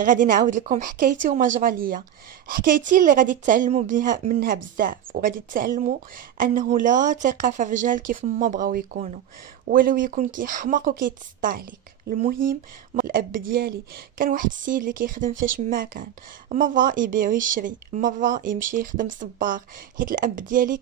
غادي نعاود لكم حكايتي وما جرى ليا. حكايتي اللي غادي تتعلموا منها بزاف، وغادي تتعلموا انه لا ثقه في الرجال كيف ما بغاو يكونوا، ولو يكون كيحماق وكيتسطى عليك. المهم، الاب ديالي كان واحد السيد اللي كيخدم فاش ما كان، مره يبيع ويشري، مره يمشي يخدم صباغ، حيت الاب ديالي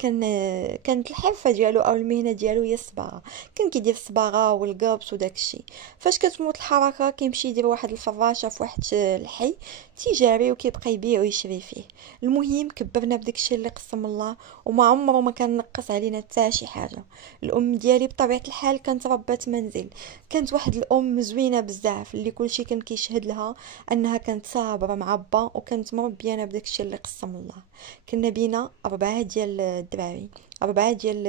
كانت الحرفه ديالو او المهنه ديالو هي الصباغه. كان كيدير الصباغه والقبص وداكشي. فاش كتموت الحركه كيمشي يدير واحد الفراشه في واحد الحي تيجاري، وكيبقى يبيع ويشري فيه. المهم كبرنا بداكشي اللي قسم الله، وما عمره ما كان نقص علينا حتى شي حاجه. الام ديالي بطبيعه الحال كانت ربة منزل، كانت واحد الام زوينه بزاف اللي كلشي كان كيشهد لها انها كانت صابره مع با، وكانت مربيانا بداكشي اللي قسم الله. كنا بينا 4 ديال الدراري، 4 ديال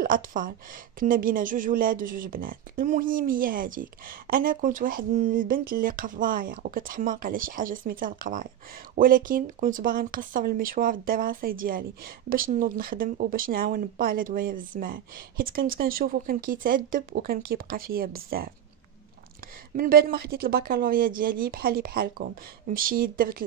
الاطفال. كنا بينا 2 ولاد و2 بنات. المهم هي هذيك، انا كنت واحد من البنت اللي قرايه وكتحماق على شي حاجه سميتها القرايه، ولكن كنت باغا نقصر المشوار الدراسي ديالي باش نوض نخدم وباش نعاون با على دوايا الزمان، حيت كنت كنشوفو كان كيتعذب وكان كيبقى فيا بزاف. من بعد ما خديت البكالوريا ديالي بحالي بحالكم، مشيت درت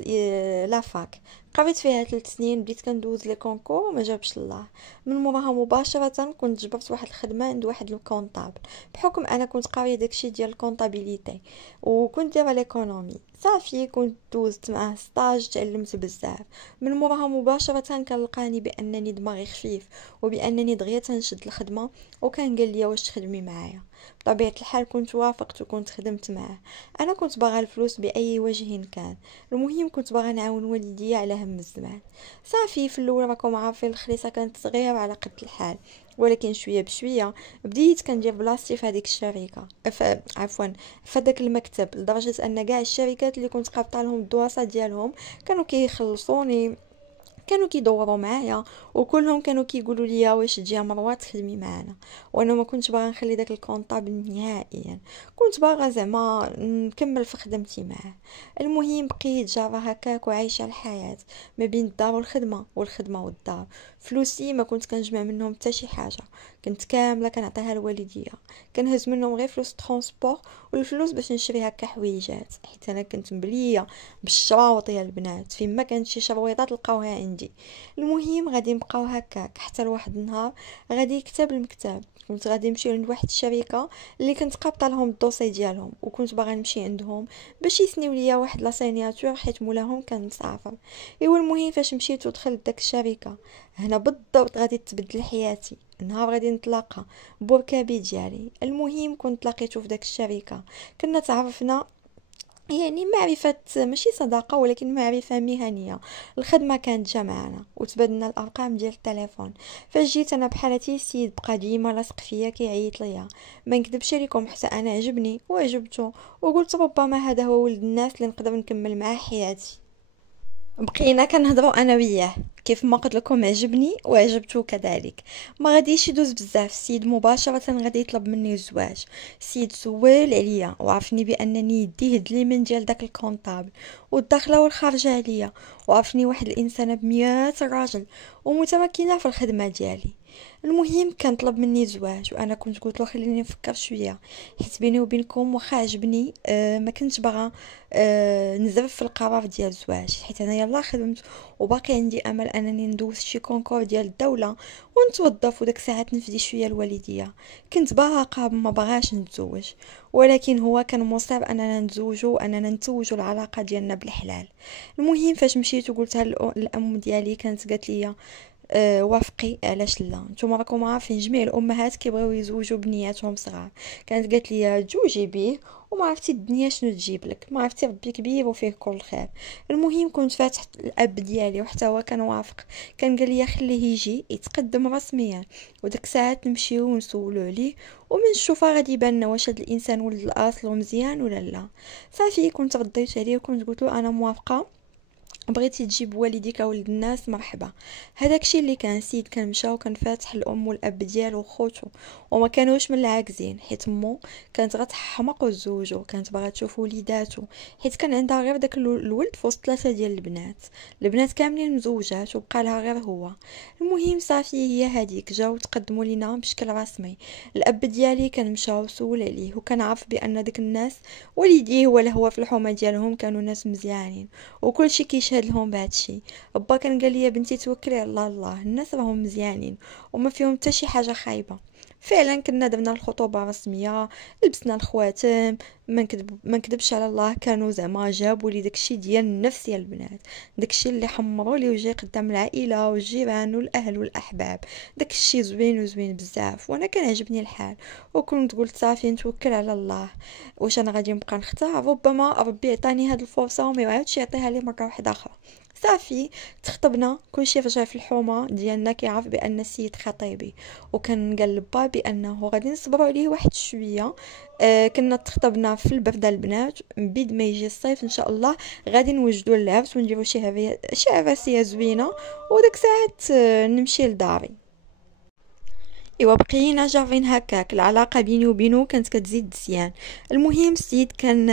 لافاك، قريت فيها 3 سنين، بديت كندوز لي كونكور وما جابش الله. من موراها مباشره كنت جبرت واحد الخدمه عند واحد الكونطابل، بحكم انا كنت قاريه داكشي ديال الكونطابيليتي وكنت دايره ليكونومي. صافي كنت دوزت معاه ستاج، تعلمت بزاف. من موراها مباشره كان لقاني بانني دماغي خفيف وبانني دغيا تنشد الخدمه، وكان قال لي واش تخدمي معايا. بطبيعه الحال كنت وافقت وكنت خدمت معاه. انا كنت باغا الفلوس باي وجه كان، المهم كنت باغا نعاون والديا على هم الزمان. صافي في الاول راكم عارفين الخليصه كانت صغيره على قد الحال، ولكن شويه بشويه بديت كندير بلاصتي في هذيك الشركه، عفوا في هذاك المكتب، لدرجه ان كاع الشركات اللي كنت قابطه لهم الدراسه ديالهم كانوا كيخلصوني، كانوا كيدوروا معايا، وكلهم كانوا كيقولوا لي واش تجي مروه تخدمي معنا. وانا ما كنتش باغا نخلي داك الكونطابل نهائيا، كنت باغا زعما نكمل في خدمتي معاه. المهم بقيت جاره هكاك وعايشه الحياه ما بين الدار والخدمه والخدمه والدار. فلوسي ما كنت كنجمع منهم حتى شي حاجه، كنت كامله كنعطيها لوالديا. كنهز منهم غير فلوس ترونسبور والفلوس باش نشري هكا حويجات، حيت انا كنت مبليه بالشراوط يا البنات، فين ما كانت شي شرويطه تلقاوها عندي. المهم غادي نبقاو هكاك حتى لواحد النهار غادي يكتب المكتب. كنت غادي نمشي عند واحد الشركه اللي كنت قابطه لهم الدوسي ديالهم، وكنت باغا نمشي عندهم باش يسنيو ليا واحد لا سيناتور حيت مولاهم كان مسافر. ايوا المهم فاش مشيت ودخلت داك الشركه، هنا بالضبط غادي تبدل حياتي. نهار غادي نتلاقى بوركابي ديالي. المهم كنت لقيته في داك الشركه، كنا تعرفنا، يعني معرفة ماشي صداقة ولكن معرفة مهنية. الخدمة كانت جمعنا وتبادلنا الأرقام ديال التليفون. فاش جيت أنا بحالتي السيد بقى ديما لاصق فيا كيعيط ليا، ما نكذبش عليكم حتى أنا عجبني وعجبته، وقلت ربما هذا هو ولد الناس اللي نقدر نكمل معاه حياتي. بقينا كنهضروا انا وياه، كيف ما قلت لكم عجبني وعجبته كذلك. ما غاديش يدوز بزاف، السيد مباشره غادي يطلب مني الزواج. السيد سوال عليا وعرفني بانني يديه هدلي من ديال داك الكونطابل والداخله والخارجه عليا، وعرفني واحد الانسانه بمئات راجل ومتمكنه في الخدمه ديالي. المهم كان طلب مني الزواج، وانا كنت قلت له خليني نفكر شويه، حيت بيني وبينكم واخا عجبني ما كنتش باغا نزرف في القرار ديال الزواج، حيت انا يلا خدمت وباقي عندي امل انني ندوز شي كونكور ديال الدوله ونتوظف، وداك ساعات نفدي شويه الوالديه. كنت باقا ما بغاش نتزوج، ولكن هو كان مصر اننا نتزوجوا واننا نتوجوا العلاقه ديالنا بالحلال. المهم فاش مشيت وقلتها الام ديالي كانت قالت لي وافقي، علاش لا؟ نتوما راكم عارفين جميع الامهات كيبغيو يزوجوا بنياتهم صغار. كانت قالت لي تزوجي بيه وما عرفتي الدنيا شنو تجيب لك، ما عرفتي ربي كبير وفيه كل خير. المهم كنت فاتحت الاب ديالي وحتى هو كان وافق، كان قال لي خليه يجي يتقدم رسميا، وداك ساعات نمشيو ونسولو عليه ومن نشوفها غادي يبان لنا واش هاد الانسان ولد الاصل ومزيان ولا لا. صافي كنت رديت عليه وكنت قلت له انا موافقه بغيتي تجيب والديك ولد الناس مرحبا. هذاك الشيء اللي كان. سيد كان مشى وكان فاتح الام والاب ديالو وخوتو، وما كانوش من العاكزين، حيت مو كانت غتحمق وزوجو، كانت باغا تشوف وليداتو، حيت كان عندها غير داك الولد في وسط ثلاثه ديال البنات، البنات كاملين مزوجات وبقى لها غير هو. المهم صافي هي هذيك جاو تقدموا لينا بشكل رسمي. الاب ديالي كان مشى وسول عليه، وكان عارف بان ديك الناس والديه ولا هو في الحومه ديالهم كانوا ناس مزيانين، وكل شيء كيشهد لهم بهذا الشيء. با كان قال لي بنتي توكلي على الله، الناس راهم مزيانين وما فيهم حتى شي حاجه خايبه. فعلا كنا درنا الخطوبه رسميه، لبسنا الخواتم، ما نكذبش على الله، كانوا زعما جابوا لي داكشي ديال النفس يا البنات، داكشي اللي حمروا لي وجهي قدام العائله والجيران والاهل والاحباب، داكشي زوين وزوين بزاف، وانا كان عجبني الحال. وكنت قلت صافي نتوكل على الله، واش انا غادي نبقى نختار؟ ربما ربي عطاني هاد الفرصه وما يعاودش يعطيها لي مره واحده اخرى. صافي تخطبنا، كلشي رجع في الحومه ديالنا كيعرف بان السيد خطيبي، وكان قال لبا بانه غادي نصبروا عليه واحد شويه. كنا تخطبنا في البرد البنات، من بيد ما يجي الصيف ان شاء الله غادي نوجدوا العرس ونديروا شي عراسيه زوينه، وديك ساعات نمشي لداري. ايوا بقينا جارين هكاك، العلاقه بيني وبينه كانت كتزيد مزيان. المهم السيد كان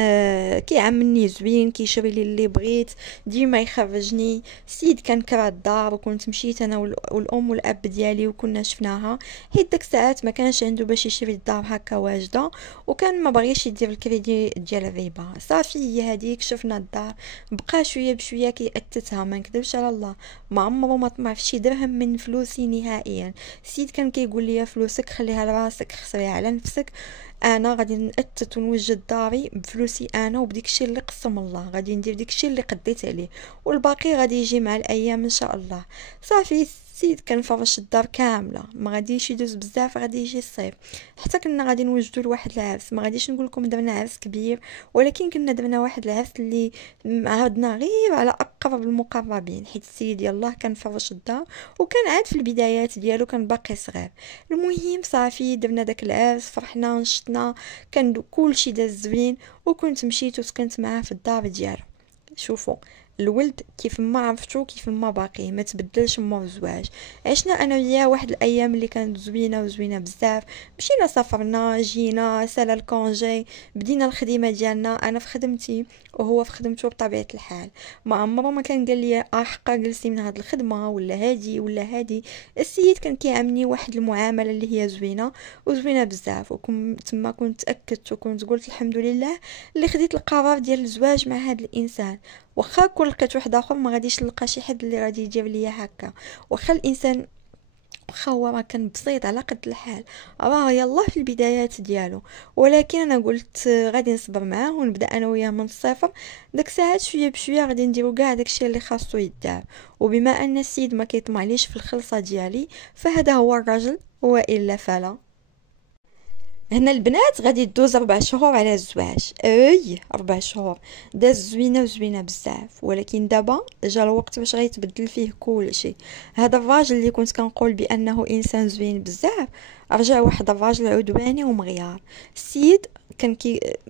كيعاملني زوين، كيشري لي اللي بغيت، ديما يخرجني. السيد كان كرا الدار، وكنت مشيت انا والام والاب ديالي وكنا شفناها، حيت داك الساعات ما كانش عنده باش يشري الدار هكا واجده، وكان ما بغيش يدير الكريدي ديال الربا. صافي هي هذيك شفنا الدار، بقى شويه بشويه كيأتتها، ما نكذبش على الله، ما عمره ما طمع في شي درهم من فلوسي نهائيا. السيد كان كيقول لي فلوسك خليها لراسك، خسريها على نفسك، انا غادي نأتت ونوجد داري بفلوسي انا، وبديك الشيء اللي قسم الله غادي ندير ديك الشيء اللي قديت عليه، والباقي غادي يجي مع الايام ان شاء الله. صافي السيد كان فرش الدار كامله، ما غاديش يدوز بزاف، غادي يجي الصيف، حتى كنا غادي نوجدوا لواحد العرس. ما غاديش نقول لكم درنا عرس كبير، ولكن كنا درنا واحد العرس اللي عرضنا غير على اقرب المقربين، حيت السيد يلاه كان فرش الدار وكان عاد في البدايات ديالو، كان باقي صغير. المهم صافي درنا داك العرس، فرحنا نشطنا، كان كل شيء داز زوين، وكنت مشيت وسكنت معاه في الدار ديالو. شوفوا الولد كيف ما عرفتو كيف ما باقي ما تبدلش مور الزواج. عشنا انا وياه واحد الايام اللي كانت زوينه وزوينه بزاف، مشينا سافرنا جينا سالا الكونجي، بدينا الخدمه ديالنا، انا في خدمتي وهو في خدمته بطبيعه الحال. ما عمره ما كان قال لي حقا جلسي من هاد الخدمه ولا هادي ولا هادي. السيد كان كيعاملني واحد المعامله اللي هي زوينه وزوينه بزاف، وكنت تما كنت اكدت وكنت قلت الحمد لله اللي خديت القرار ديال الزواج مع هذا الانسان. واخا كون لقيت واحد اخر ما غاديش نلقى شي حد اللي غادي يجيب ليا هكا، واخا الانسان واخا هو ما كان بسيط على قد الحال، راه يلا في البدايات ديالو، ولكن انا قلت غادي نصبر معاه ونبدا انا وياه من الصفر. داك ساعات شويه بشويه غادي نديرو كاع داكشي اللي خاصو يدار، وبما ان السيد ما كيطمعليش في الخلصه ديالي فهذا هو الرجل، والا فلا. هنا البنات غادي دوز 4 شهور على الزواج، 4 شهور داز زوينه وزوينه بزاف، ولكن دابا جا الوقت باش غيتبدل فيه كل شيء. هذا الراجل اللي كنت كنقول بانه انسان زوين بزاف، رجع واحد الراجل عدواني ومغيار. السيد كان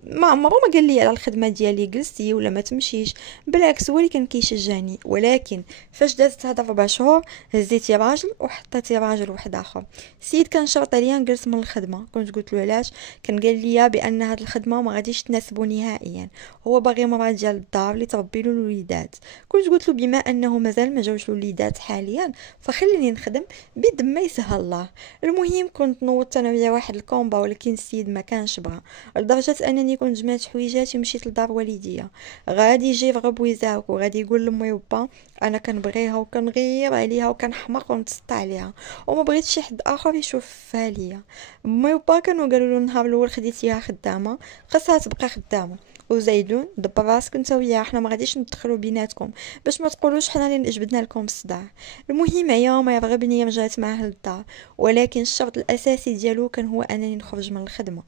ما عمره ما قال لي على الخدمه ديالي جلسي ولا ما تمشيش، بالعكس هو اللي كان كيشجعني. ولكن فاش دازت هذا 4 شهور هزيتي راجل وحطيتي راجل واحد اخر. السيد كان شرط عليا نجلس من الخدمه، كنت قلت له علاش؟ كان قال لي بان هاد الخدمه ما غاديش تناسبو نهائيا، هو باغي مرا ديال الدار اللي تربي له الوليدات. كنت قلت له بما انه مازال ما جاوش الوليدات حاليا فخليني نخدم بيد ما يسهل الله. المهم كنت نوضت انا ويا واحد الكومبا، ولكن السيد ما كانش بغا، لدرجه انني كنت جمعت حويجاتي ومشيت لدار والديا. غادي يجي يرغب ويزاوك وغادي يقول لامي وبا انا كنبغيها وكنغير عليها وكنحماق ونتسطى عليها، وما بغيت شي حد اخر يشوفها ليا. امي وبا كانوا قالوا له النهار الاول خديتيها خدامه خاصها تبقى خدامه، وزيدون دبر راسك انت وياه، حنا ما غاديش ندخلوا بيناتكم باش ما تقولوش حنا اللي جبدنا لكم الصداع. المهم عيا ما يرغبني رجعت معاه للدار، ولكن الشرط الاساسي ديالو كان هو انني نخرج من الخدمه.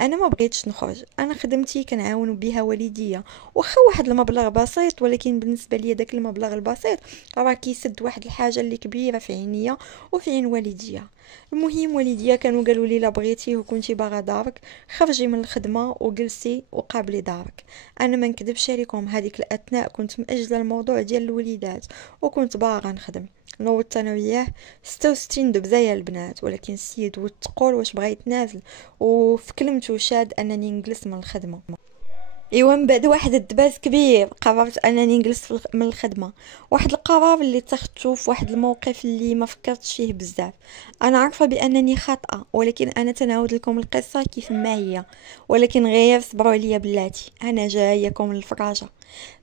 انا ما بغيتش نخرج، انا خدمتي كنعاون بها والديا، واخا واحد المبلغ بسيط، ولكن بالنسبه لي داك المبلغ البسيط راه كيسد واحد الحاجه اللي كبيره في عينيا وفي عين والديا. المهم والديا كانوا قالوا لي لا بغيتي وكنتي باغا دارك خرجي من الخدمه وجلسي وقابلي دارك. انا ما نكذبش عليكم، هذيك الاثناء كنت مأجله الموضوع ديال الوليدات وكنت باغا نخدم. نوضت انا وياه 66 دبزه يا البنات، ولكن السيد والتقول واش بغا يتنازل، وفي كلمته شاد انني نجلس من الخدمه. ايوا من بعد واحد الدباز كبير قررت انني نجلس من الخدمه. واحد القرار اللي اتخذته في واحد الموقف اللي ما فكرتش فيه بزاف. انا عارفه بانني خاطئه، ولكن انا تناود لكم القصه كيف ما هي، ولكن غير صبروا عليا بلاتي، انا جايكم من الفراجه.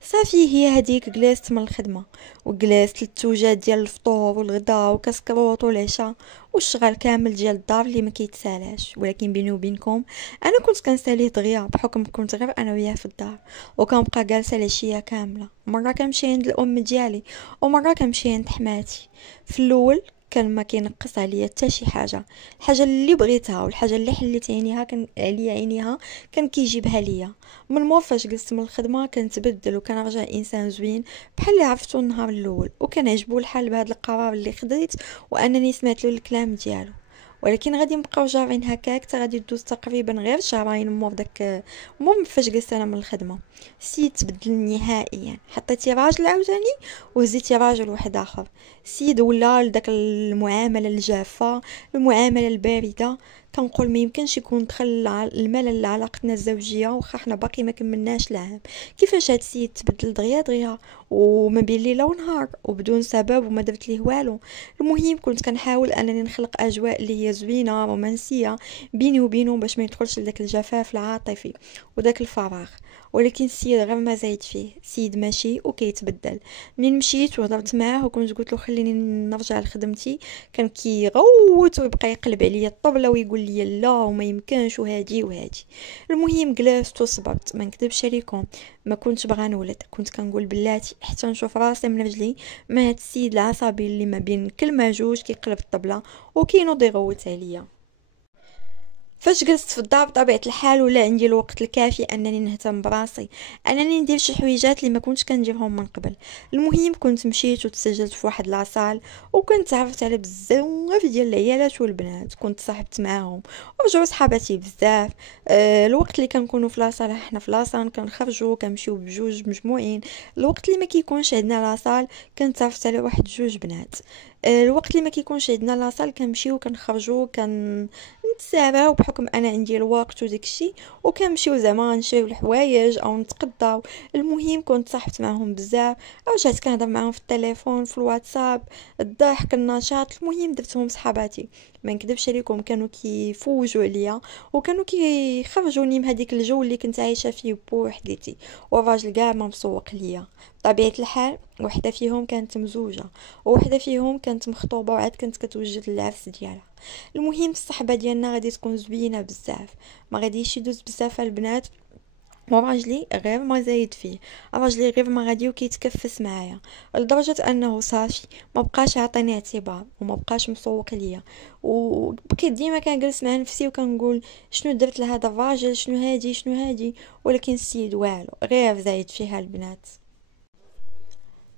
صافي هي هديك جلست من الخدمه، وجلست للتوجات ديال الفطور والغدا وكسكروط والعشاء والشغل كامل ديال الدار اللي ما كيتسالاش. ولكن بيني وبينكم انا كنت كنساليه دغيا بحكم كنت غير انا وياه في الدار، وكنبقى جالسه العشيه كامله. مره كنمشي عند الام ديالي ومره كنمشي عند حماتي. في الاول كان ما كينقص عليا حتى شي حاجه، الحاجه اللي بغيتها والحاجه اللي حليت عينيها كان عليا عينيها كان كيجيبها ليا. من مور فاش جلست من الخدمه كنتبدل وكنرجع انسان زوين بحال اللي عرفتو النهار الاول، وكنعجبو الحال بهذا القرار اللي خديت وانني سمعت له الكلام ديالو. ولكن غادي نبقاو جارين هكاك حتى غادي دوز تقريبا غير شهرين مور داك مور فاش جلست انا من الخدمه. السيد تبدل نهائيا، حطيتي راجل عاوتاني وهزيتي راجل واحد اخر. السيد ولا لداك المعامله الجافه، المعامله البارده. كنقول ما يمكنش يكون دخل الملل لعلاقتنا الزوجيه واخا حنا باقي ما كملناش العام. كيفاش هاد السيد تبدل دغيا دغيا وما بين ليله ونهار وبدون سبب وما درت ليه والو؟ المهم كنت كنحاول انني نخلق اجواء اللي هي زوينه رومانسيه بيني وبينه باش ما يدخلش لذاك الجفاف العاطفي وداك الفراغ. ولكن السيد غير ما زايد فيه، السيد ماشي وكيتبدل. منين مشيت وهضرت معاه وكنت قلت له خليني نرجع لخدمتي، كان كيغوت ويبقى يقلب عليا الطبله ويقول لي لا وما يمكنش وهادي وهادي. المهم جلست وصبرت، ما نكذبش عليكم ما كنتش باغا نولد. كنت كنقول بلاتي حتى نشوف راسي من رجلي ما هاد السيد العصبي اللي ما بين كلمه جوج كيقلب الطبله وكينوض يغوت عليا. فاش جلست في الدار بطبيعه الحال ولا عندي الوقت الكافي انني نهتم براسي، انني ندير شي حويجات اللي ما كنتش كنديرهم من قبل. المهم كنت مشيت وتسجلت في واحد لاصال، وكنت تعرفت على بزاف ديال العيالات والبنات، كنت صاحبت معاهم ورجعوا صحاباتي بزاف. الوقت اللي كنكونوا في لاصال حنا في لاصال كنخرجوا كنمشيو بجوج مجموعين. الوقت اللي ما كيكونش عندنا لاصال كنتعرفت على واحد جوج بنات. الوقت اللي ما كيكونش عندنا لاصال كنمشيو كنخرجوا نتساباو بحكم انا عندي الوقت وداكشي، وكنمشيو زعما نشريو الحوايج او نتقداو. المهم كنت صاحبت معاهم بزاف، رجعت كنهضر معاهم في التليفون في الواتساب، الضحك النشاط. المهم درتهم صحاباتي. ما نكذبش عليكم كانوا كيفوجوا عليا وكانوا كيخرجوني من هذيك الجو اللي كنت عايشه فيه بوحديتي، والراجل كاع ما مسوق ليا. بطبيعه الحال وحده فيهم كانت مزوجه ووحده فيهم كانت مخطوبه وعاد كانت كتوجد العفس ديالها. المهم الصحبه ديالنا غادي تكون زوينه بزاف، ما غاديش يدوز بزاف البنات، وراجلي غير ما زايد فيه. راجلي غير ما غادي وكيتكفس معايا لدرجه انه صافي ما بقاش يعطيني اعتبار وما بقاش مسوق ليا. وبقيت ديما كنجلس مع نفسي وكنقول شنو درت لهذا الراجل، شنو هادي شنو هادي. ولكن السيد والو غير زايد فيها البنات.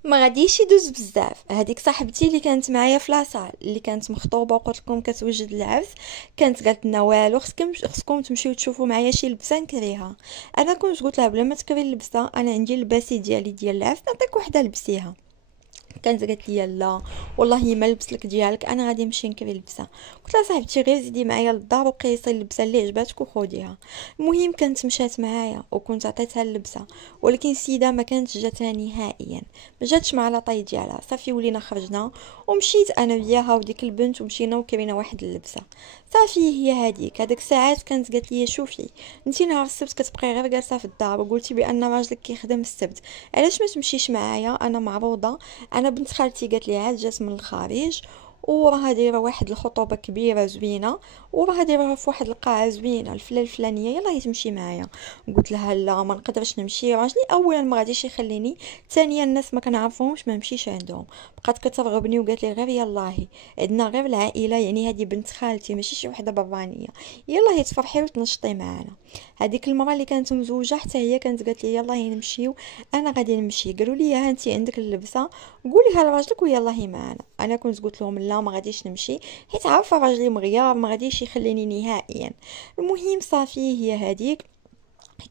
ما غاديش يدوز بزاف هذيك صاحبتي اللي كانت معايا في لاصال اللي كانت مخطوبه وقلت لكم كتوجد العفس، كانت قالت لنا والو خصكم تمشيو تشوفوا معايا شي لبسه نكريها. انا كنت قلت لها بلا ما تكري اللبسه، انا عندي اللباسي ديالي ديال العفس نعطيك وحده لبسيها. كانت قالت لي لا والله ما لبس لك ديالك، انا غادي نمشي نكري لبسه. قلت لها صاحبتي غير زيدي معايا للدار وقيسي اللبسه اللي عجباتك وخديها. المهم كانت مشات معايا وكنت عطيتها اللبسه، ولكن السيده ما كانتش جاتها نهائيا، ما جاتش مع لاطاي ديالها. صافي ولينا خرجنا ومشيت انا وياها وديك البنت ومشينا وكرينا واحد اللبسه. صافي هي هذيك الساعات كانت قالت لي شوفي انتي نهار السبت كتبقاي غير جالسه في الدار وقلتي بان راجلك كيخدم السبت، علاش ما تمشيش معايا انا معروضه. انا بنت خالتي قالت لي عاد جات من الخارج وراها دايره واحد الخطوبه كبيره زوينه وراها دايرها في واحد القاعه زوينه الفلانيه، يلا تمشي معايا. قلت لها لا ما نقدرش نمشي، راجلي اولا ما غاديش يخليني، ثانيا الناس ما كنعرفهمش ما نمشيش عندهم. بقات كترغبني وقالت لي غير يلاه عندنا غير العائله، يعني هذه بنت خالتي ماشي شي وحده برانيه، يلا تفرحي وتنشطي معنا. هذيك المره اللي كانت مزوجه حتى هي كانت قالت لي يلا نمشيو، انا غادي نمشي. قالوا لي ها انت عندك اللبسه قوليها لراجلك ويلا معنا. انا كنت قلت لهم لا لا ما غاديش نمشي، حيت عارفه راجلي مغياب ما غاديش يخليني نهائيا. المهم صافي هي هذيك.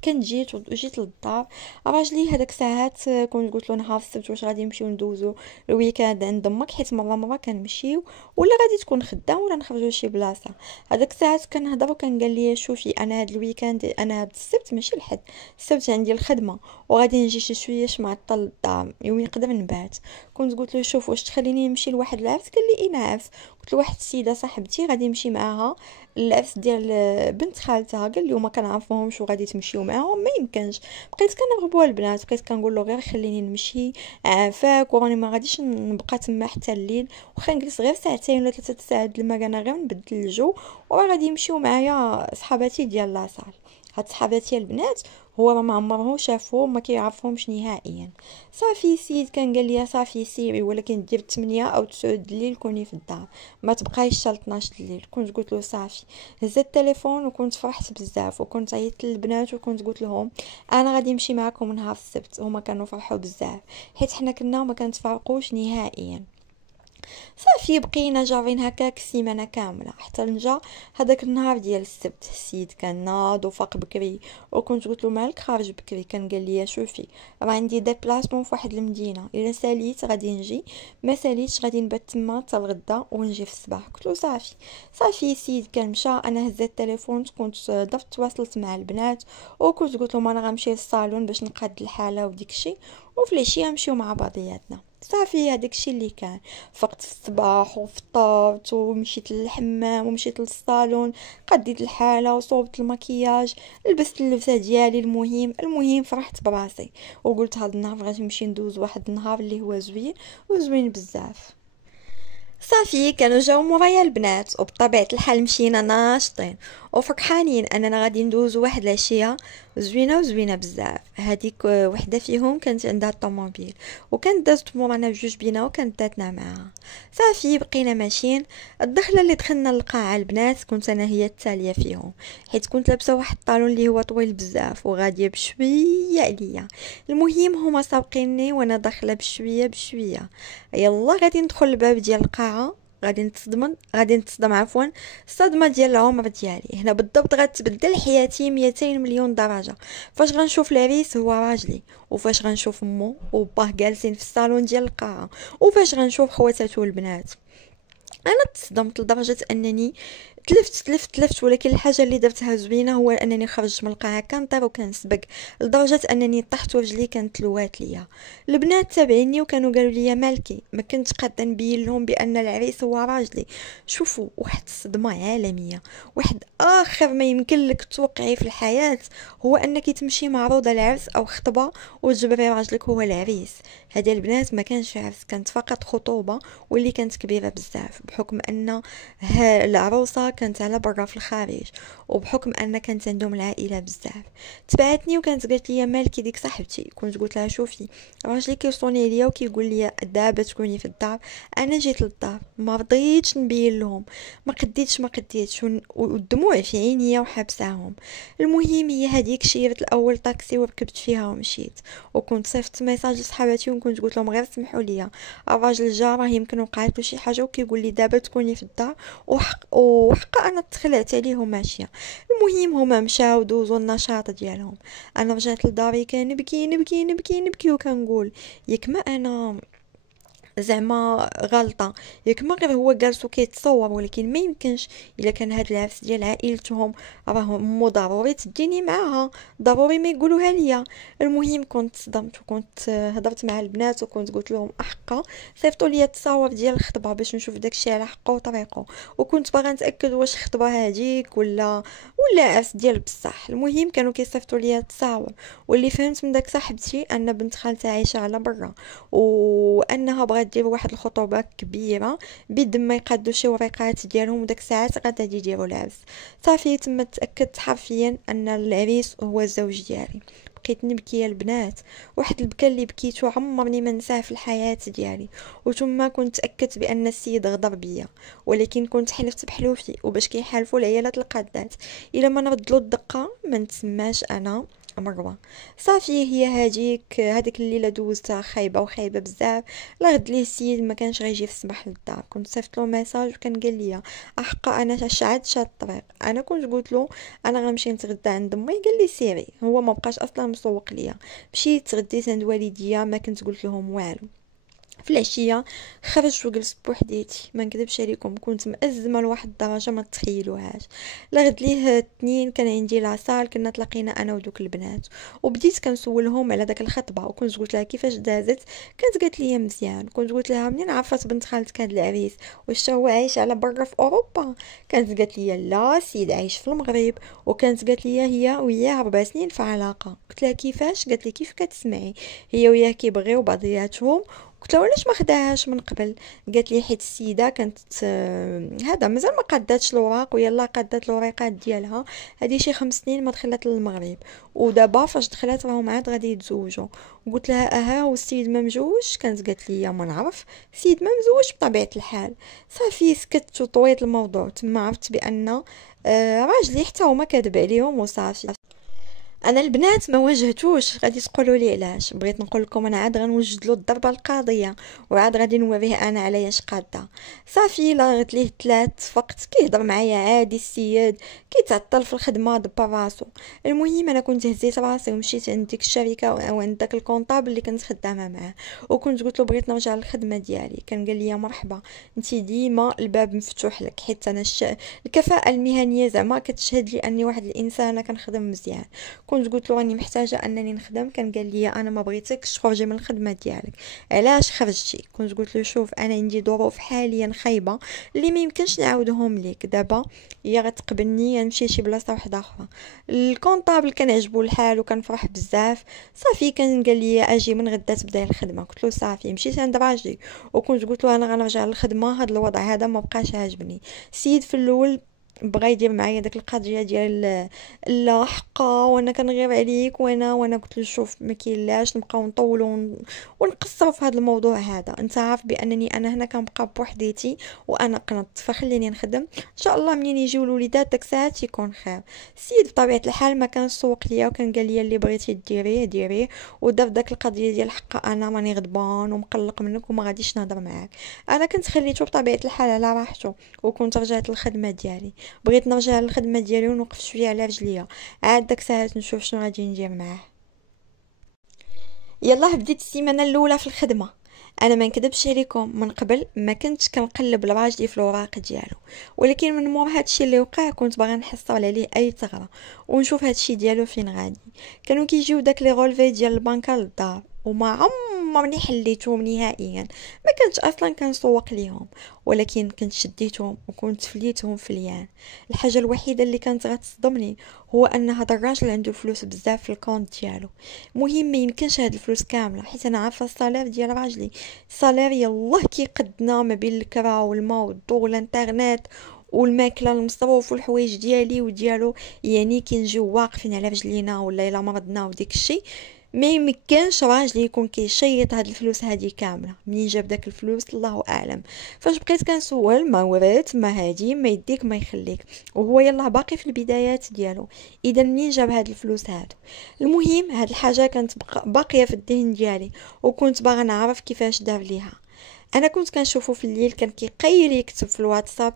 كنت جيت للدار. راجلي هذاك ساعات كنت قلت له نهار السبت واش غادي نمشيو ندوزو الويكاند عند امك، حيت مره كنمشيو ولا غادي تكون خدام ولا نخرجوا لشي بلاصه. هذاك ساعات كنهضر وكان قال لي شوفي انا هذا الويكاند، انا هذا السبت ماشي الحد، السبت عندي الخدمه وغادي نجي شي شويه معطل للدار يوم نقدر نبات. كنت قلت له شوف واش تخليني نمشي لواحد العرس؟ قال لي ايه نعرف. قلت له واحد السيده صاحبتي غادي نمشي معاها العرس ديال بنت خالتها، قال لي وما كنعرفوهمش وغادي تمشيو معاهم؟ ما يمكنش. بقيت كنغبوا البنات، بقيت كنقول له غير خليني نمشي عافاك وراني ما غاديش نبقى تما حتى الليل، واخا نجلس غير ساعتين ولا 3 ساعات لما انا غير نبدل الجو. وغادي يمشيو معايا صحاباتي ديال لاصال. هاد صحاباتي البنات هو ما عمره شافو ما كيعرفهمش نهائيا. صافي السيد كان قال لي صافي سيري، ولكن دير 8 او 9 الليل كوني في الدار، ما تبقايش حتى 12 الليل. كنت قلت له صافي. هزت التليفون وكنت فرحت بزاف وكنت عيطت للبنات وكنت قلت لهم انا غادي نمشي معكم نهار السبت. هما كانوا فرحوا بزاف حيت حنا كنا ما كنتفارقوش نهائيا. صافي بقينا جارين هكاك السيمانه كامله حتى نجا هذاك النهار ديال السبت. السيد كان ناض وفاق بكري وكنت قلت له مالك خارج بكري؟ كان قال لي شوفي راه عندي ديبلاسمون في واحد المدينه، الا ساليت غادي نجي، ما ساليتش غادي نبات تما حتى الغدا ونجي في الصباح. قلت له صافي. صافي السيد كان مشى. انا هزيت التليفون كنت درت تواصلت مع البنات وكنت قلت لهم انا غنمشي للصالون باش نقاد الحاله وديك الشيء، وفي العشيه نمشيو مع بعضياتنا. صافي هذاك الشيء اللي كان. فقت في الصباح وفطرت ومشيت للحمام ومشيت للصالون، قديت الحاله وصوبت المكياج، لبست اللبسه ديالي. المهم فرحت براسي وقلت هذا النهار غادي نمشي ندوز واحد النهار اللي هو زوين وزوين بزاف. صافي كانوا جاو مورايا البنات وبطبيعة الحال مشينا ناشطين وفرحانين اننا غادي ندوزو واحد العشية زوينة بزاف. هذيك وحده فيهم كانت عندها الطوموبيل وكانت دازت مورانا بجوج بينا وكانت داتنا معاها. صافي بقينا ماشيين. الدخله اللي دخلنا للقاعه البنات كنت انا هي التاليه فيهم، حيت كنت لابسه واحد الطالون اللي هو طويل بزاف وغاديه بشويه عليا. المهم هما سابقيني وانا داخله بشويه. يلا غادي ندخل الباب ديال القاعه، غادي نتصدم عفوا. الصدمه ديال العمر ديالي هنا بالضبط غتبدل حياتي 200 مليون درجه. فاش غنشوف العريس هو راجلي، وفاش غنشوف امه وباه جالسين في الصالون ديال القاعه، وفاش غنشوف خواتاتو البنات. انا تصدمت لدرجه انني تلفت. ولكن الحاجه اللي درتها زوينه هو انني خرجت من القاعه كنطير وكنسبق، لدرجه انني طحت ورجلي كانت لوات ليا. البنات تابعيني وكانوا قالوا لي مالكي، ما كنتش قادة نبين لهم بان العريس هو راجلي. شوفوا واحد الصدمه عالميه. واحد اخر ما يمكن لك توقعي في الحياه هو انك تمشي معروضه العرس او خطبه وتجبري راجلك هو العريس. هذه البنات ما كانش عرس، كانت فقط خطوبه واللي كانت كبيره بزاف، بحكم ان العروسه كانت على برا في الخارج، وبحكم ان كانت عندهم العائله بزاف. تبعتني وكانت قالت لي مالكي ديك صاحبتي. كنت قلت لها شوفي راجلي كيصوني ليا وكيقول لي دابا تكوني في الدار. انا جيت للدار ما رضيتش نبين لهم، ما قديتش والدموع في عينيا وحبساهم. المهم هي هذيك شيرت الاول طاكسي وركبت فيها ومشيت، وكنت صيفط ميساج لصحاباتي وكنت قلت لهم غير سمحوا لي الراجل جا راه يمكن وقعت له شي حاجه وكيقول لي دابا تكوني في الدار، وحقا انا تخلعت عليهم ماشيه. المهم هما مشاو دوزوا النشاط ديالهم. انا رجعت لداري كنبكي وكنقول ياك ما انا زعما غلطه، ياك ما غير هو جالس وكيتصور، ولكن ما يمكنش الا كان هاد العفس ديال عائلتهم راه مو ضروري تديني معاها، ضروري ما يقولوها ليا. المهم كنت صدمت وكنت هضرت مع البنات وكنت قلت لهم احقا صيفطوا لي التصاور ديال الخطبه باش نشوف داكشي على حقه وطريقه، وكنت باغا نتاكد واش خطبه هذيك ولا عفس ديال بصح. المهم كانوا كيصيفطوا لي التصاور، واللي فهمت من داك صاحبتي ان بنت خالتها عايشه على برا وانها بغات دير واحد الخطوبه كبيره بيد ما يقادوا شي وريقات ديالهم، وداك الساعات غادا يديروا العرس. صافي تم تاكدت حرفيا ان العريس هو الزوج ديالي. بقيت نبكي يا البنات، واحد البكا اللي بكيتو عمرني ما نساه في الحياه ديالي. وثم كنت تاكدت بان السيد غضب بيا، ولكن كنت حلفت بحلوفي وباش كيحالفوا العيالات القادات الا ما نردلو الدقه ما نتسماش انا مروه. صافي هي هذيك الليله دوزتها خايبه وخايبه بزاف. لا غد ليه السيد ما كانش غيجي في الصباح للدار، كنت صيفط له ميساج وكان قال لي احقا انا شاد الطريق. انا كنت قلت له انا غنمشي نتغدى عند امي، قال لي سيري. هو ما بقاش اصلا مسوق ليا. مشيت تغديت عند والديا، ما كنت قلت لهم والو. في العشيه خرجت وجلست بوحديتي، ما نكذبش عليكم كنت مأزمه لواحد الدرجه ما تتخيلوهاش. لغد ليه اثنين كان عندي لاصال، كنا تلاقينا انا ودوك البنات وبديت كنسولهم على داك الخطبه، وكنت قلت لها كيفاش دازت. كانت قالت لي مزيان. كنت قلت لها منين عرفت بنت خالتك هاد العريس؟ واش هو عايش على برا في اوروبا؟ كانت قالت لي لا سيد عايش في المغرب. وكانت قالت لي هي وياه 4 سنين في علاقه. قلت لها كيفاش؟ قالت لي كيف كتسمعي، هي وياه كيبغيو بعضياتهم. قلت لها علاش ما خداهاش من قبل؟ قالت لي حيت السيده كانت هذا مازال ما قاداتش الوراق، ويلا قادات الوريقات ديالها. هذه شي 5 سنين ما دخلت للمغرب، ودابا فاش دخلت راهم عاد غادي يتزوجوا. قلت لها اها والسيد ما مجوج؟ كانت قالت لي ما نعرف، السيد ما مزوج بطبيعه الحال. صافي سكت وطويت الموضوع. تما عرفت بان راجلي حتى هما كذب عليهم وصافي. انا البنات ما واجهتوش، غادي تقولوا لي علاش. بغيت نقول لكم انا عاد غنوجد له الضربه القاضيه، وعاد غادي نوريه انا على اش قاده. صافي لغت ليه 3 فقط كيهضر معايا عادي السيد، كيتعطل في الخدمه دبر راسو. المهم انا كنت هزيت راسي ومشيت عند ديك الشركه او عند داك الكونطابل اللي كنت خدامه معاه، وكنت قلت له بغيت نرجع للخدمه ديالي. كان قال لي مرحبا، انت ديما الباب مفتوح لك، حيت انا الكفاءه المهنيه زعما كتشهد لي اني واحد الانسانه كنخدم مزيان. كنت قلت له راني محتاجه انني نخدم. كان قال لي انا ما بغيتكش تخرجي من الخدمه ديالك. علاش خرجتي؟ كنت قلت له شوف انا عندي ظروف حاليا خايبه اللي ما يمكنش نعاودهم ليك دابا، يا غتقبلني نمشي شي بلاصه واحده اخرى. الكونطابل كان عجبو الحال وكان فرح بزاف. صافي كان قال لي اجي من غدا تبداي الخدمه. قلت له صافي. مشيت عند راجلي وكنت قلت له انا غنرجع للخدمه، هذا الوضع هذا ما بقاش عاجبني. السيد في الاول بغا يدير معايا داك القضيه ديال لا حقا وانا كنغير عليك، وانا قلت له شوف ما كاينلاش نبقاو نطولوا ونقصروا في هذا الموضوع هذا. انت عارف بانني انا هنا كنبقى بوحديتي وانا قنطت، فخليني نخدم ان شاء الله منين يجيو الوليدات داك ساعات يكون خير. السيد بطبيعه الحال ما كان سوق ليا، وكان قال لي اللي بغيتي ديريه ديريه، ودار داك القضيه ديال حقا انا ماني غضبان ومقلق منك وما غاديش نهضر معاك. انا كنت خليته بطبيعه الحال على راحته، وكنت رجعت للخدمه ديالي. بغيت نرجع للخدمه ديالي ونوقف شويه على رجليا، عاد داك ساعات نشوف شنو غادي ندير معاه. يلا بديت السيمانه الاولى في الخدمه. انا ما نكذبش عليكم، من قبل ما كنتش كنقلب لراجلي في الاوراق ديالو، ولكن من مور هادشي اللي وقع كنت باغا نحصل عليه اي ثغره ونشوف هادشي ديالو فين غادي. كانوا كيجيو داك لي غولفي ديال البنكه للدار وما عمرني حليتهم نهائيا، ما كنتش اصلا كنسوق ليهم، ولكن كنت شديتهم وكنت فليتهم فليان. الحاجه الوحيده اللي كانت غتصدمني هو ان هذا الراجل عنده فلوس بزاف في الكونت ديالو. مهم ما يمكنش هاد الفلوس كامله، حيت انا عارفه الصالير ديال راجلي. الصالير يلاه كيقدنا ما بين الكرا والماء والضو والانترنت والماكله المصروف والحوايج ديالي وديالو، يعني كنجيو واقفين على رجلينا ولا الا مرضنا وديك الشيء. ما يمكنش راجلي يكون كيشيط هاد الفلوس هادي كامله. منين جاب داك الفلوس الله اعلم. فاش بقيت كنسول ما وريت ما هادي ما يديك ما يخليك، وهو يلا باقي في البدايات ديالو. اذا منين جاب هاد الفلوس هادو؟ المهم هاد الحاجه كانت باقيه في الذهن ديالي، وكنت باغا نعرف كيفاش دار ليها. انا كنت كنشوفه في الليل كان كيقيل يكتب في الواتساب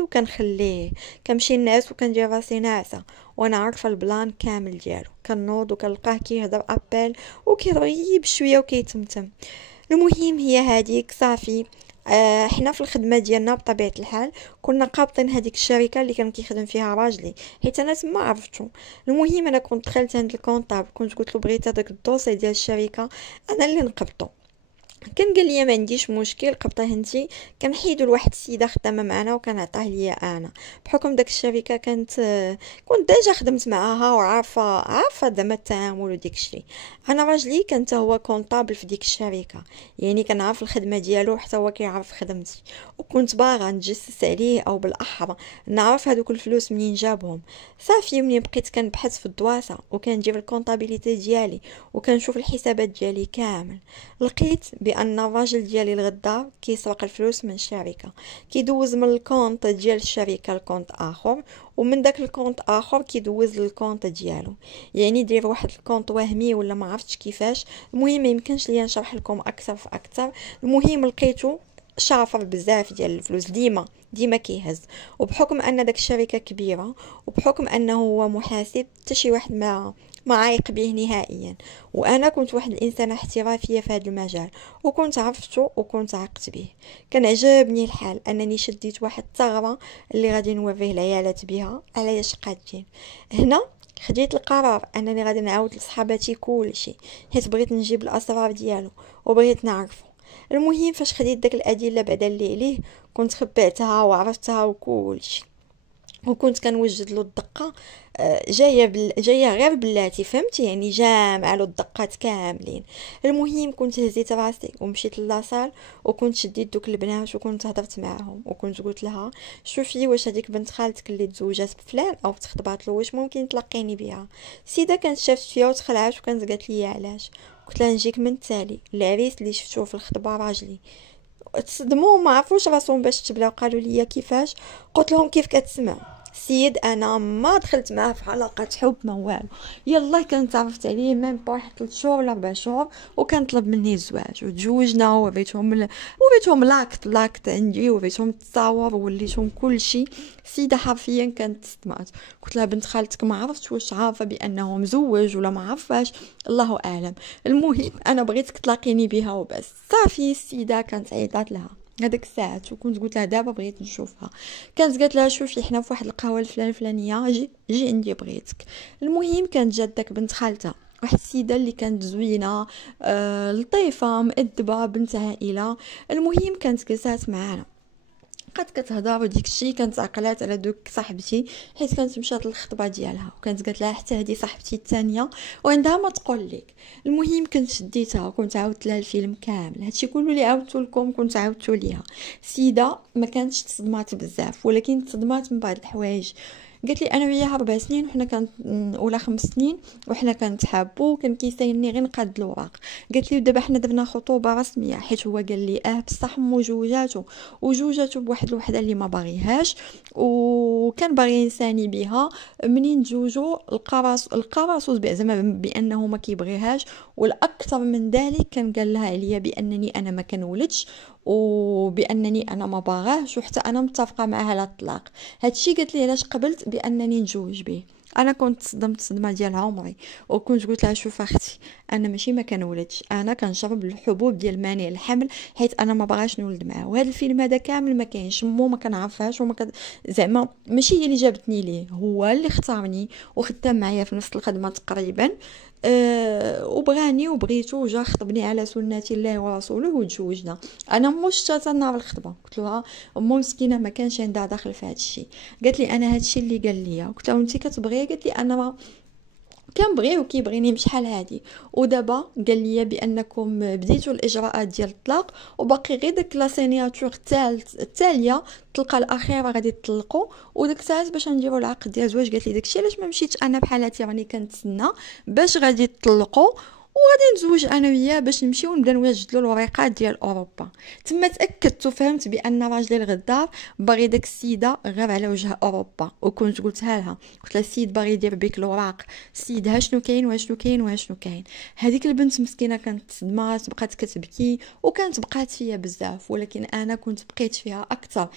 وكنخليه. كنمشي نعس وكندير راسي ناعسه وانا عارفه البلان كامل ديالو. كنوض وكنلقاه كيهضر ابل وكيرغيب شويه وكيتمتم. المهم هي هذيك صافي. حنا في الخدمه ديالنا بطبيعه الحال كنا قابطين هذيك الشركه اللي كان كيخدم فيها راجلي، حيت انا تما عرفتو. المهم انا كنت دخلت عند الكونطابل، كنت قلت له بغيت هذاك الدوسي ديال الشركه انا اللي نقبطو. كان قال لي ما عنديش مشكل قبطيه انتي. كنحيدو لواحد السيده خدامه معنا وكنعطيه ليا انا، بحكم داك الشركه كنت ديجا خدمت معاها وعارفه زعما التعامل وديك الشيء. انا راجلي كان حتى هو كونطابل في ديك الشركه، يعني كنعرف الخدمه ديالو حتى هو كيعرف خدمتي، وكنت باغا نتجسس عليه او بالاحرى نعرف هذوك الفلوس منين جابهم. صافي منين بقيت كنبحث في الدواسه وكندير الكونطابيليتي ديالي وكنشوف الحسابات ديالي كامل، لقيت بان الراجل ديالي الغدار كيسرق الفلوس من الشركه، كيدوز من الكونط ديال الشركه لكونط اخر، ومن داك الكونط اخر كيدوز للكونط ديالو. يعني دير واحد الكونط وهمي ولا ما عرفتش كيفاش. المهم ما يمكنش ليا نشرح لكم اكثر في اكثر. المهم لقيتو شافر بزاف ديال الفلوس، ديما كيهز. وبحكم ان داك الشركه كبيره، وبحكم انه هو محاسب، حتى شي واحد ما عايق به نهائيا. وانا كنت واحد الانسانه احترافيه في هذا المجال، وكنت عرفته وكنت عقت به. كان عجبني الحال انني شديت واحد الثغره اللي غادي نوريه العيالات بها علاش قادين. هنا خديت القرار انني غادي نعاود لصحاباتي كلشي، حيت بغيت نجيب الاسرار ديالو وبغيت نعرفه. المهم فاش خديت داك الادله بعدا اللي عليه، كنت خبعتها وعرفتها وكلشي، وكنت كنوجد له الدقه. جايه غير بلاتي، فهمتي؟ يعني جامعه له الدقات كاملين. المهم كنت هزيت راسي ومشيت لاصال، وكنت شديت دوك البنات وكنت هضرت معاهم، وكنت قلت لها شوفي واش هذيك بنت خالتك اللي تزوجات بفلان او تخطبات له واش ممكن تلقيني بها. السيده كانت شافت فيا وتخلعت وكانت قالت لي علاش. قلت لها نجيك من التالي، العريس اللي شفتوه في الخطبه راجلي. تصدموا ما عرفوش راسهم باش تبلاو، قالوا لي كيفاش. قلت لهم كيف كتسمع سيد، انا ما دخلت معاه في علاقه حب ما والو. يلا كنت عرفت عليه من بواحد 3 شهور ولا 4 شهور، وكان طلب مني الزواج وتزوجنا، وريتهم لاكت عندي، وريتهم التصاور ووليتهم كل شيء. سيده حرفيا كانت تصدمات. قلت لها بنت خالتك ما عرفت واش عارفه بانه مزوج ولا ما عرفاش، الله اعلم. المهم انا بغيتك تلاقيني بها وبس. صافي السيده كانت عيطات لها هذاك الساعات، وكنت قلت لها دابا بغيت نشوفها. كانت قالت لها شوفي حنا في واحد القهوه الفلانيه، جي عندي بغيتك. المهم كانت جات داك بنت خالتها، واحد السيده اللي كانت زوينه، لطيفه مؤدبه بنت عائله. المهم كانت جلسات معانا، بقات كتهضر وديك الشيء. كانت عقلات على دوك صاحبتي حيت كانت مشات للخطبه ديالها، وكانت قالت لها حتى هذه صاحبتي الثانيه وعندها ما تقول لك. المهم كنت شديتها وكنت عاودت لها الفيلم كامل. هادشي كله اللي عاودته لكم كنت عاودته ليها. سيده ما كانتش تصدمات بزاف، ولكن تصدمات من بعض الحوايج. قالت لي انا وياها 4 سنين وحنا كانت ولا 5 سنين وحنا كنتحابوا، كان كيسايلني غير نقاد الوراق. قالت لي دابا حنا درنا خطوبه رسميه، حيت هو قال لي بصح وجوجاتو بواحد الوحده اللي ما باغيهاش، وكان باغي ينساني بها. منين تزوجوا القراصوص زعما بانه ما كيبغيهاش. والاكثر من ذلك كان قال لها عليا بانني انا ما كنولدش، وبانني انا ما باغاهش، وحتى انا متفقه معاه على الطلاق. هادشي قالت لي علاش قبلت بانني نتزوج به. انا كنت صدمت صدمه ديال عمري، وكنت قلت لها شوف اختي، انا ماشي ما كنولدش، انا كنشرب الحبوب ديال مانع الحمل حيت انا ما باغاش نولد معاه. وهذا الفيلم هذا كامل ما كاينش، مو ما كنعرفهاش زعما ماشي هي اللي جابتني ليه، هو اللي اختارني وخدام معايا في نفس الخدمه تقريبا. وبغاني وبغيتو وجا خطبني على سنه الله ورسوله وتزوجنا. انا مش حتى نهار الخطبه قلت لها امو مسكينه ما كانش عندها دخل في هذا الشيء. قالت لي انا هذا الشيء اللي قال لي. قلت لها انت كتبغي؟ قالت لي انا ما كنبغيه وكيبغيني بشحال هادي. ودابا قال لي بانكم بديتوا الاجراءات ديال الطلاق، وباقي غير داك لا سيناتور التاليه تلقى الاخيره غادي تطلقوا، وداك الساعات باش نديروا العقد ديال الزواج. قالت لي داكشي علاش ما مشيتش انا بحالاتي راني كنتسنى باش غادي تطلقوا وغادي نتزوج انا وياه باش نمشيو ونبدا نوجد له الوريقات ديال اوروبا. تما تاكدت وفهمت بان راجلي الغدار باغي داك السيده غير على وجه اوروبا. وكنت قلتها لها، قلت لها السيد باغي يدير بك الوراق، السيد ها شنو كاين واشنو كاين واشنو كاين. هذيك البنت مسكينه كانت صدمات، بقات كتبكي وكانت بقات فيا بزاف، ولكن انا كنت بقيت فيها اكثر.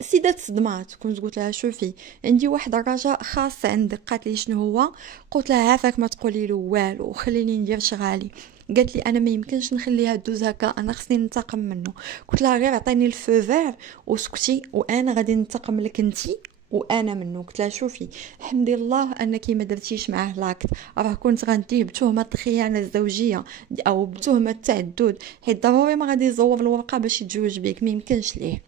سيدات صدمات. كنت قلت لها شوفي عندي واحد الرجاء خاص عندك. قالت لي شنو هو؟ قلت لها عافاك ما تقولي له والو وخليني ندير شغالي. قالت لي انا ما يمكنش نخليها دوز هكا، انا خصني ننتقم منه. قلت لها غير عطيني الفو فير وسكتي وانا غادي ننتقم لك انتي وانا منه. قلت لها شوفي حمدي الله انك ما درتيش معاه لاكت، راه كنت غنديه بتهمه الخيانه الزوجيه او بتهمه التعدد، حيت ضروري ما غادي يزور الورقه باش يتزوج بك، ما يمكنش ليه.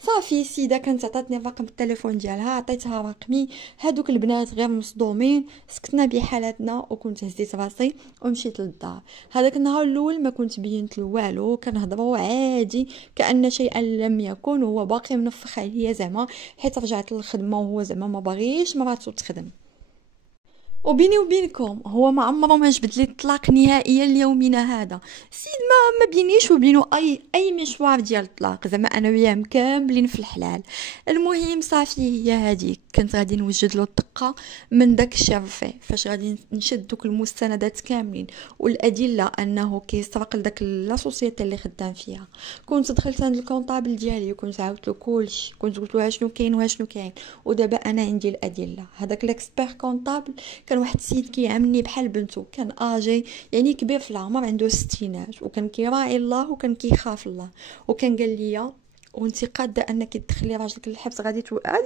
صافي السيده كانت عطاتني رقم التليفون ديالها، عطيتها رقمي. هادوك البنات غير مصدومين، سكتنا بحالاتنا وكنت هزيت راسي ومشيت للدار. هذاك النهار الاول ما كنت بينت له والو، كنهضروا عادي كأن شيئا لم يكن، وهو باقي منفخ عليا زعما حيت رجعت للخدمه وهو زعما ما باغيش مراته تخدم. وبيني وبينكم هو ما عمره ما جبد لي الطلاق نهائيا ليومنا هذا. السيد ما بينيش وبينو اي مشوار ديال الطلاق، زعما انا وياه مكاملين في الحلال. المهم صافي هي هذيك، كنت غادي نوجد له الدقه من داك الشيء الرفيع فاش غادي نشد دوك المستندات كاملين والادله انه كيسرق لداك لا سوسيتي اللي خدام فيها. كنت دخلت عند الكونطابل ديالي وكنت عاودت له كلشي، كنت قلت له شنو كاين وشنو كاين، ودابا انا عندي الادله. هذاك الاكسبير كونطابل كان واحد السيد كيعاملني بحال بنته، كان اجي يعني كبير في العمر، عنده الستينات، وكان كيراعي الله وكان كيخاف الله. وكان قال لي وانت قاده انك تدخلي راجلك للحبس غادي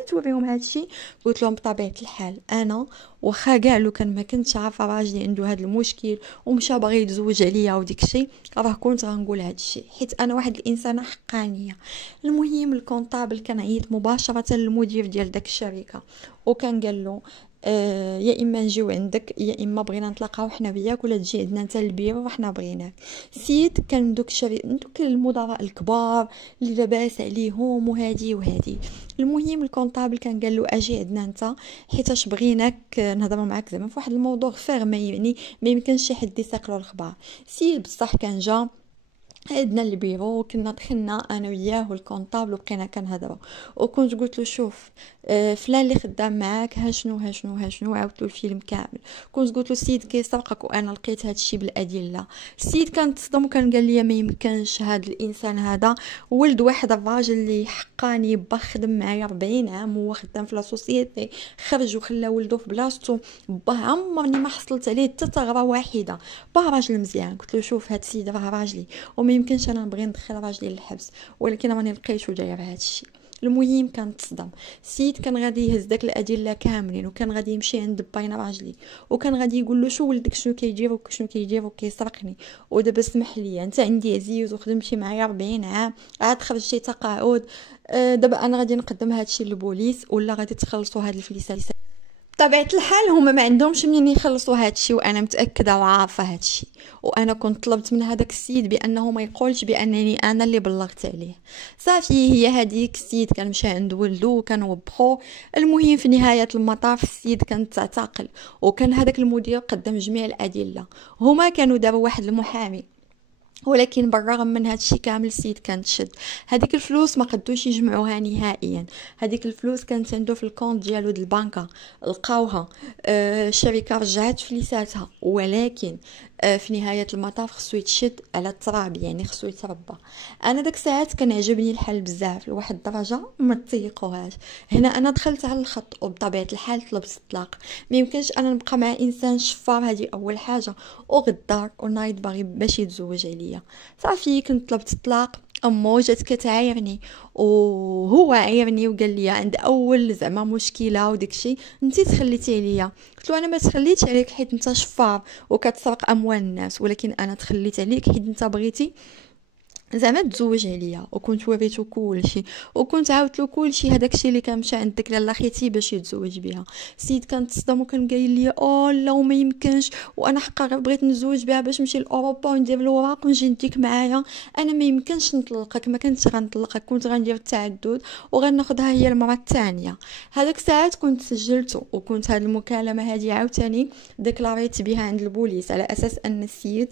توريهم هادشي. قلت لهم بطبيعه الحال انا واخا كاع لو كان ما كنتش عارفه راجلي عنده هذا المشكل ومشى باغي يتزوج عليا وديك الشيء، راه كنت غنقول هذا الشيء حيت انا واحد الانسانه حقانيه. المهم الكونطابل كان عيط مباشره للمدير ديال داك الشركه وكان قال له يا اما نجيو عندك يا اما بغينا نتلاقاو حنا وياك ولا تجي عندنا انت للبيرو وحنا بغيناك. السيد كان دوك المدراء الكبار اللي لاباس عليهم وهادي وهادي. المهم الكونطابل كان قال له اجي عندنا انت حيتاش بغيناك نهضروا معاك زعما في واحد الموضوع فارغ ما يعني ما يمكنش شي حد يساق له الخبر. السيد بصح كان جا عندنا البيرو، كنا دخلنا انا وياه والكونطابل وبقينا كنهضروا. وكنت قلت له شوف فلان اللي خدام معاك ها شنو عاودت له الفيلم كامل. كنت قلت له السيد كيسرقك وانا لقيت هذا الشيء بالادله. السيد كان تصدم وكان قال لي ما يمكنش، هذا الانسان هذا ولد واحد الراجل اللي حقاني با خدم معايا 40 عام وهو خدام في لا سوسيتي، خرج وخلى ولده في بلاصتو، با عمرني ما حصلت عليه حتى ثغره واحده، با راجل مزيان. قلت له شوف هذا السيد راه راجلي وما يمكنش انا نبغي ندخل راجلي للحبس، ولكن راني لقيتو داير هذا الشيء. المهم كان تصدم. السيد كان غادي يهز داك الادله كاملين وكان غادي يمشي عند باين راجلي وكان غادي يقول له شو ولدك شنو كيدير وكيسرقني، ودابا اسمح لي انت عندي عزيز وخدمتي معايا 40 عام عاد خرجتي تقاعد، دابا انا غادي نقدم هذا الشيء للبوليس ولا غادي تخلصوا هاد الفليس. بطبيعه الحال هما ما عندهمش منين يخلصوا هادشي وانا متاكده وعارفه هادشي. وانا كنت طلبت من هذاك السيد بانه ما يقولش بانني انا اللي بلغت عليه. صافي هي هذيك السيد كان مشى عند ولده وكان وبخو. المهم في نهايه المطاف السيد كانت تعتقل وكان هذاك المدير قدم جميع الادله. هما كانوا داروا واحد المحامي، ولكن بالرغم من هذا الشيء كامل السيد كان تشد. هذيك الفلوس ما قدوش يجمعوها نهائيا. هذيك الفلوس كانت عنده في الكونت ديالو د البنكه، لقاوها. الشركه رجعت فليساتها، ولكن في نهايه المطاف خصو يتشد على التراب، يعني خصو يتربى. انا داك الساعات كان عجبني الحال بزاف لواحد الدرجه ما تطيقوهاش. هنا انا دخلت على الخط وبطبيعه الحال طلبت الطلاق. ما يمكنش انا نبقى مع انسان شفار، هذه اول حاجه، وغدار ونايض باغي باش يتزوج عليا. صافي كنت طلبت الطلاق. امو جات كتعايرني وهو عايرني وقال لي عند اول زعما مشكله وداكشي انت تخليتي عليا. قلت له انا ما تخليتش عليك حيت انت شفار وكتسرق اموال الناس، ولكن انا تخليت عليك حيت انت بغيتي زعما تزوج عليا. وكنت وريتو كلشي وكنت عاودت له كلشي، هذاك الشيء اللي كان مشى عندك لاله خيتي باش يتزوج بها. السيد كان تصدم وكان قايل لي لا وما يمكنش، وانا حقا غير بغيت نتزوج بها باش نمشي لاوروبا وندير الوراق ونجي نديك معايا. انا ما يمكنش نطلقك، ما كنتش غنطلقك، كنت غندير التعدد وغناخذها هي المره الثانيه. هذاك الساعات كنت سجلته وكنت هذه المكالمه هذه عاوتاني ديكلاريت بها عند البوليس على اساس ان السيد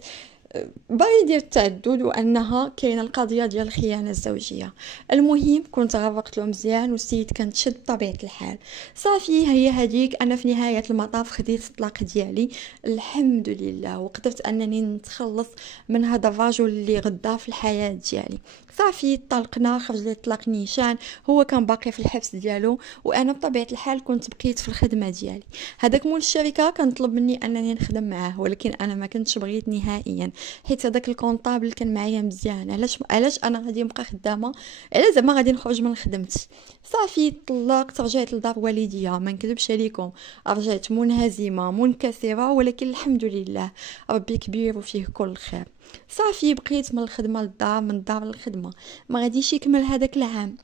باغي يدير التعدد وانها كاينه القضيه ديال الخيانه الزوجيه. المهم كنت غرقت له مزيان والسيد كان تشد بطبيعه الحال. صافي هي هذيك، انا في نهايه المطاف خديت الطلاق ديالي الحمد لله، وقدرت انني نتخلص من هذا الرجل اللي غدا في الحياه ديالي. صافي طلقنا، خرج لي الطلاق نيشان. هو كان باقي في الحبس ديالو وانا بطبيعه الحال كنت بقيت في الخدمه ديالي. هذاك مول الشركه كان طلب مني انني نخدم معاه، ولكن انا ما كنتش بغيت نهائيا حيت هذاك الكونطابل كان معايا مزيان. علاش انا غادي نبقى خدامه؟ علاش زعما غادي نخرج من خدمتي؟ صافي طلقت، رجعت لدار والديا. ما نكذبش عليكم رجعت منهزمه منكسره، ولكن الحمد لله ربي كبير وفيه كل خير. صافي بقيت من الخدمه للدار، من الدار للخدمه، ما غاديش يكمل هذاك العام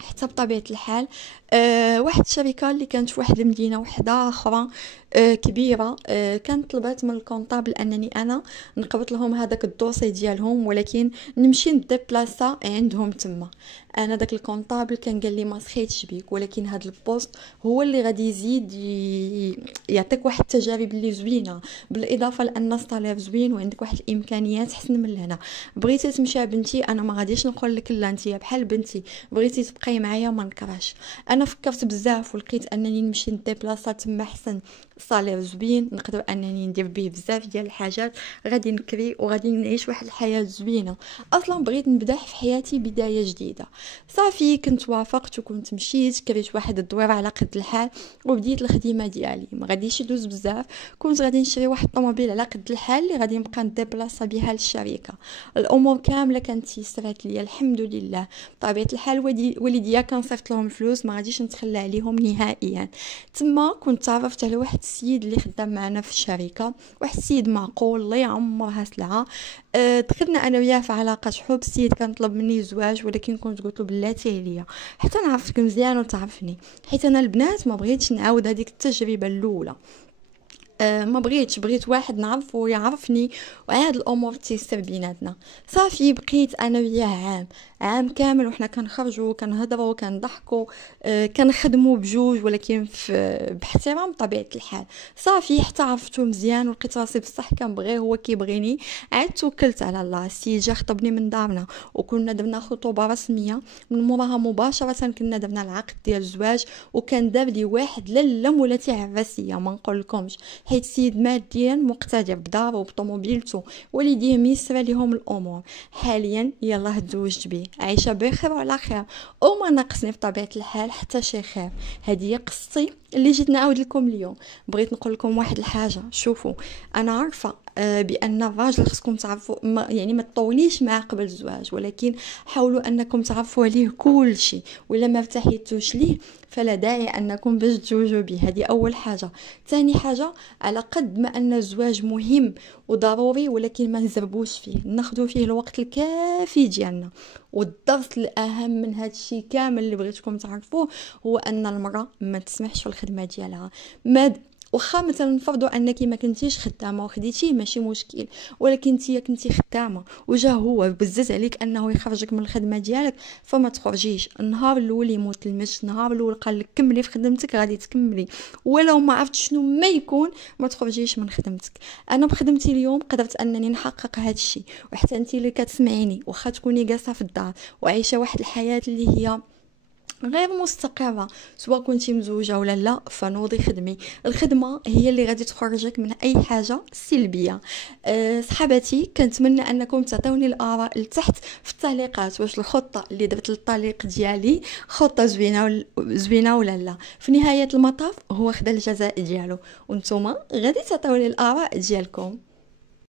حتى بطبيعة الحال واحد الشركة اللي كانت في واحد المدينة واحدة أخرى كبيرة، كانت طلبات من الكونطابل أنني أنا نقبط لهم هذاك الدوسي ديالهم، ولكن نمشي نديبلاصا عندهم تما. أنا داك الكونطابل كان قال لي ما سخيتش بيك، ولكن هذا البوست هو اللي غادي يزيد يعطيك واحد التجارب اللي زوينة، بالإضافة لأن الصالير زوين وعندك واحد الإمكانيات حسن من هنا. بغيتي تمشي بنتي، أنا ما غاديش نقول لك لا، انتي بحال بنتي بغيتي تبقاي معايا ما نكرهش. انا فكرت بزاف ولقيت انني نمشي نديبلاصا تما حسن، صالير زوين، نقدر انني ندير به بزاف ديال الحاجات، غادي نكري وغادي نعيش واحد الحياه زوينه. اصلا بغيت نبدا في حياتي بدايه جديده. صافي كنت وافقت وكنت مشيت كريت واحد الدويره على قد الحال وبديت الخدمه ديالي. ما غاديش يدوز بزاف، كنت غادي نشري واحد الطوموبيل على قد الحال اللي غادي نبقى نديبلاصا بها للشركه. الامور كامله كانت تيسرات ليا الحمد لله. بطبيعه الحال والديا كان صيفط لهم فلوس، ما غاديش نتخلى عليهم نهائيا. تما كنت تعرفت على واحد السيد اللي خدام معنا في الشركه، واحد السيد معقول الله يعمرها سلعه. دخلنا انا وياه في علاقه حب. السيد كان طلب مني الزواج، ولكن كنت قلت له بلاتي عليا حتى نعرفك مزيان وتعرفني، حيت انا البنات ما بغيتش نعاود هذيك التجربه الاولى. ما بغيت واحد نعرفه ويعرفني وهاد الامور تيسر بيناتنا. صافي بقيت انا وياه عام كامل وحنا كنخرجوا كنهضروا كنضحكوا، كنخدموا بجوج ولكن باحترام بطبيعه الحال. صافي حتى عرفتو مزيان ولقيت راسي بصح كنبغيه هو كيبغيني. عاد توكلت على الله، السيد جا خطبني من دارنا وكنا درنا خطوبه رسميه. من موراها مباشره كنا درنا العقد ديال الزواج، وكان دار لي واحد لاله مولاتي عراسيه ما نقولكمش، حيت السيد ماديا مقتدر بدارو وبطوموبيلتو، والديه ميسره لهم الامور. حاليا يلاه تزوجت به، عايشه بخير وعلى خير وما ناقصني بطبيعه الحال حتى شي خير. هذه قصتي اللي جيت نعاود لكم اليوم. بغيت نقول لكم واحد الحاجه، شوفوا انا عارفه بان الراجل خصكم تعرفوا يعني ما تطوليش معاه قبل الزواج، ولكن حاولوا انكم تعرفوا عليه كل شيء، ولا ما ارتحيتوش ليه فلا داعي انكم باش تزوجوا به. هذه اول حاجه. ثاني حاجه، على قد ما ان الزواج مهم وضروري، ولكن ما نزربوش فيه، ناخذوا فيه الوقت الكافي ديالنا. والدرس الاهم من هذا الشيء كامل اللي بغيتكم تعرفوه هو ان المراه ما تسمحش في الخدمه ديالها. ما واخا مثلا نفرضوا انك ما كنتيش خدامه وخديتيه ماشي مشكل، ولكن انتي كنتي خدامه وجا هو بزز عليك انه يخرجك من الخدمه ديالك، فما تخرجيش. النهار الاول يموت المش، النهار الاول قال لك كملي في خدمتك غادي تكملي، ولو ما عرفت شنو ما يكون ما تخرجيش من خدمتك. انا بخدمتي اليوم قدرت انني نحقق هذا الشيء، وحتى انتي اللي كتسمعيني واخا تكوني جالسه في الدار وعايشه واحد الحياه اللي هي غير مستقرة سواء كنتي مزوجة ولا لا، فنوضي خدمي. الخدمة هي اللي غادي تخرجك من اي حاجة سلبية. صحاباتي كنتمنى انكم تعطوني الاراء لتحت في التعليقات، واش الخطة اللي درت للطليق ديالي خطة زوينة ولا لا. في نهاية المطاف هو خدا الجزاء ديالو، وانتم غادي تعطوني الاراء ديالكم.